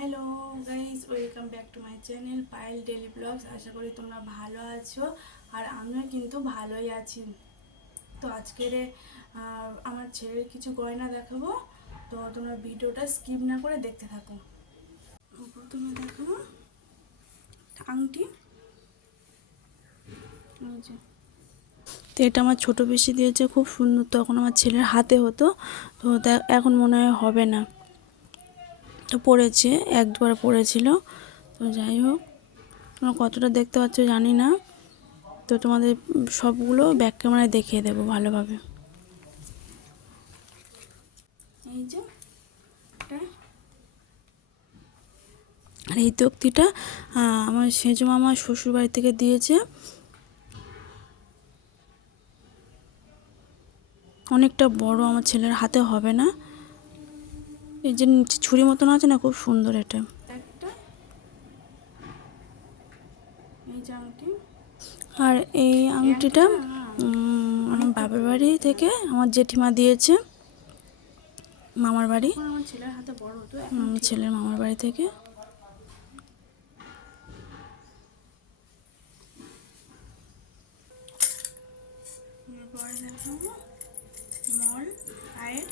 Hello guys, welcome back to my channel Payel daily vlogs. আশা করি তোমরা ভালো আছো আর আমিও কিন্তু ভালোই আছি। তো আজকের আমার ছেলের কিছু গয়না দেখাবো, তো তোমরা ভিডিওটা স্কিপ না করে দেখতে থাকো। প্রথমে দেখাবো আংটি। তো এটা আমার ছোটো পিসি দিয়েছে, খুব সুন্দর। তখন আমার ছেলের হাতে হতো, তো এখন মনে হয় হবে না। তো পড়েছে, এক দুবার পড়েছিল। তো যাই হোক, তোমরা কতটা দেখতে পাচ্ছ জানি না। তো তোমাদের সবগুলো ব্যাক ক্যামেরায় দেখিয়ে দেবো ভালোভাবে। এই যে আর এই তক্তিটা আমার সেজো মামা শ্বশুর বাড়ি থেকে দিয়েছে। অনেকটা বড়, আমার ছেলের হাতে হবে না। এই যে নিচে ছুরি মতন আছে না, খুব সুন্দর এটা একটা। এই যে আংটি, আর এই আংটিটা আমার বাবার বাড়ি থেকে আমার জেঠিমা দিয়েছে, মামার বাড়ি। আমার ছেলের হাতে বড় হতো, ছেলের মামার বাড়ি থেকে। মল পায়ের,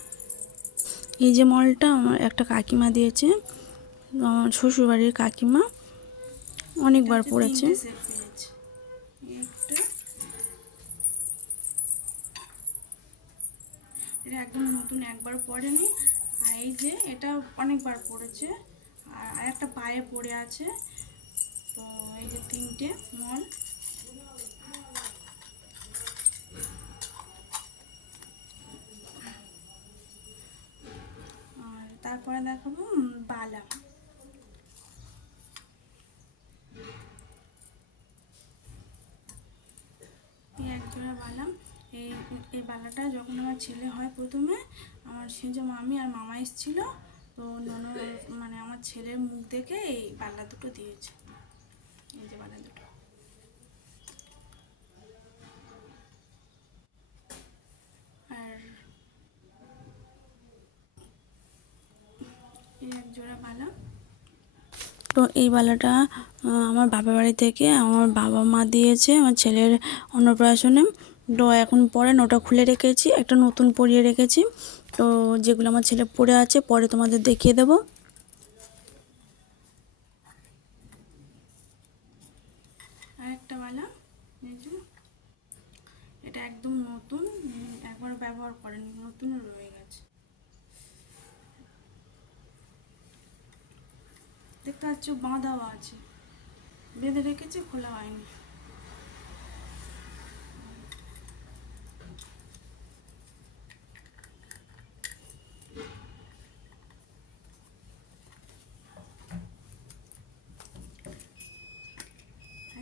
এই যে মলটা আমার একটা কাকিমা দিয়েছে, আমার শ্বশুরবাড়ির কাকিমা, অনেকবার পড়েছে। এটা একদম নতুন, একবার পরেনি। আর এই যে এটা অনেকবার পড়েছে, আর একটা পায়ে পড়ে আছে। তো এই যে তিনটে মল। আর তারপরে দেখাবো বালা। এই এক জোড়া বালা। এই বালাটা যখন আমার ছেলে হয় প্রথমে, আমার সেজো মামি আর মামা এসেছিল। তো মানে আমার ছেলের মুখ দেখে এই বালা দুটো দিয়েছে। এই যে বালা দুটো। আর এই এক জোড়া বালা। তো এই বালাটা আমার বাবার বাড়ি থেকে আমার বাবা মা দিয়েছে আমার ছেলের অন্নপ্রাশনে। তো এখন পরে ওটা খুলে রেখেছি, একটা নতুন পরিয়ে রেখেছি। তো যেগুলো আমার ছেলে পরে আছে পরে তোমাদের দেখিয়ে দেব। আর একটা বালা, এটা একদম নতুন, একবার ব্যবহার করেনি, নতুন রয়ে গেছে। দেখতে পাচ্ছ বাঁধাও আছে, বেঁধে রেখেছে, খোলা হয়নি।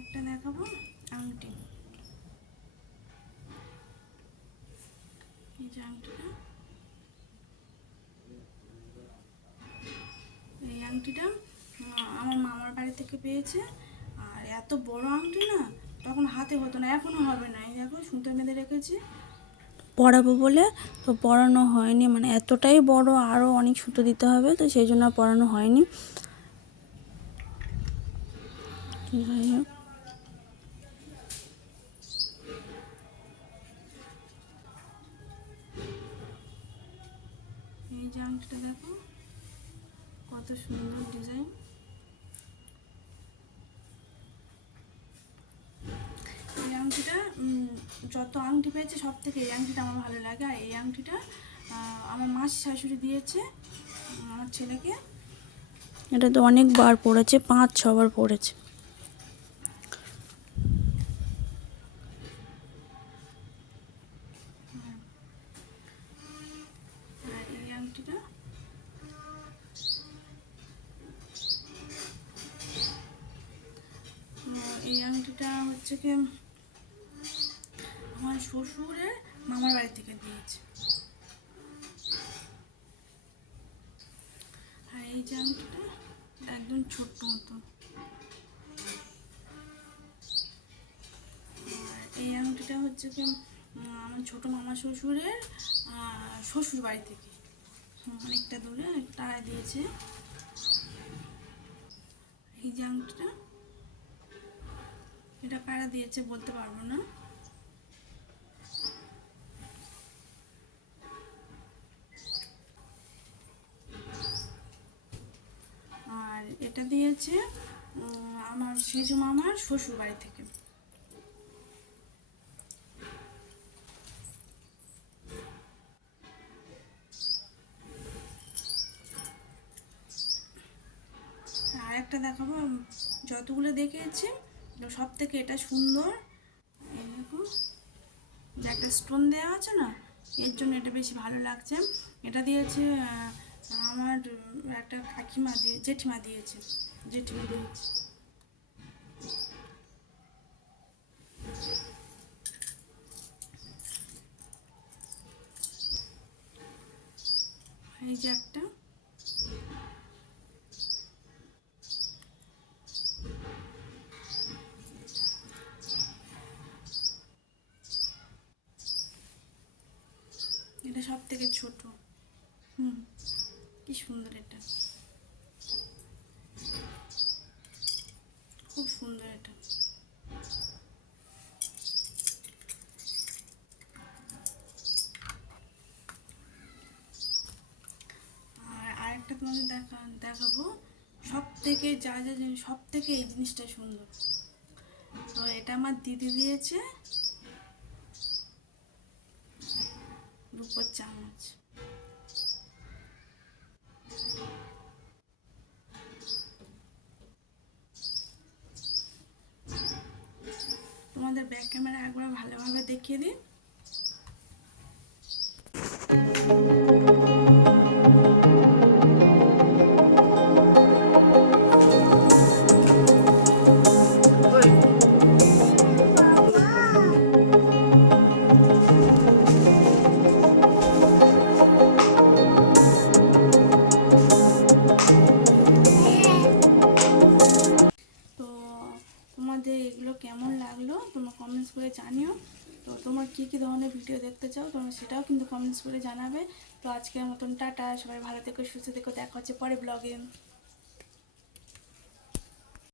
একটা দেখাবো আংটি। এই যে আংটিটা, এই আংটিটা আমার মামার বাড়ি থেকে পেয়েছে। আর এত বড় আংটি না, তখন হাতে হতো না, এখনো হবে না। এই দেখো সুতো বেঁধে রেখেছি, পরাবো বলে তো পরানো হয়নি। মানে এতটাই বড়, আরও অনেক সুতো দিতে হবে, তো সেই জন্য আর পরানো হয়নি। যাই হোক, এই যে আংটিটা দেখো কত সুন্দর ডিজাইন। এই আংটিটা যত আংটি পেয়েছে সব থেকে এই আংটিটা আমার ভালো লাগে। আর এই আংটিটা আমার মাসি শাশুড়ি দিয়েছে আমার ছেলেকে। এটা তো অনেকবার পড়েছে, 5-6 বার পড়েছে। আর এই আংটিটা, এই আংটিটা হচ্ছে কি আমার শ্বশুরের মামার বাড়ি থেকে দিয়েছে। আর এই যে আংটিটা একদম ছোট্ট মতো। আর এই আংটিটা হচ্ছে কি আমার ছোটো মামা শ্বশুরের শ্বশুর বাড়ি থেকে অনেকটা দূরে তারা দিয়েছে। যে আংটিটা, এটা কারা দিয়েছে বলতে পারবো না। আর এটা দিয়েছে আমার সেজু মামার শ্বশুর বাড়ি থেকে। আর একটা দেখাবো, যতগুলো দেখেছি সব থেকে এটা সুন্দর। এই দেখো, যে একটা স্টোন দেওয়া আছে না, এর জন্য এটা বেশি ভালো লাগছে। এটা দিয়েছে আমার একটা কাকিমা দিয়ে, জেঠিমা দিয়েছে। এই যে একটা, এটা সব থেকে ছোট। কি সুন্দর, এটা খুব সুন্দর এটা। আর আরেকটা তোমাদের দেখাবো, সব থেকে যা যা জিনিস সব থেকে এই জিনিসটা সুন্দর। তো এটা আমার দিদি দিয়েছে, রূপোর চামচ। তোমাদের ব্যাক ক্যামেরা একবার ভালোভাবে দেখিয়ে দিই। তো তোমাদের এগুলো কেমন লাগলো তোমরা কমেন্টস করে জানিও। তো তোমার কী কী ধরনের ভিডিও দেখতে চাও তোমরা সেটাও কিন্তু কমেন্টস করে জানাবে। তো আজকের মতন টাটা, সবাই ভালো থেকো, সুস্থ থেকো, দেখা হচ্ছে পরে ব্লগে।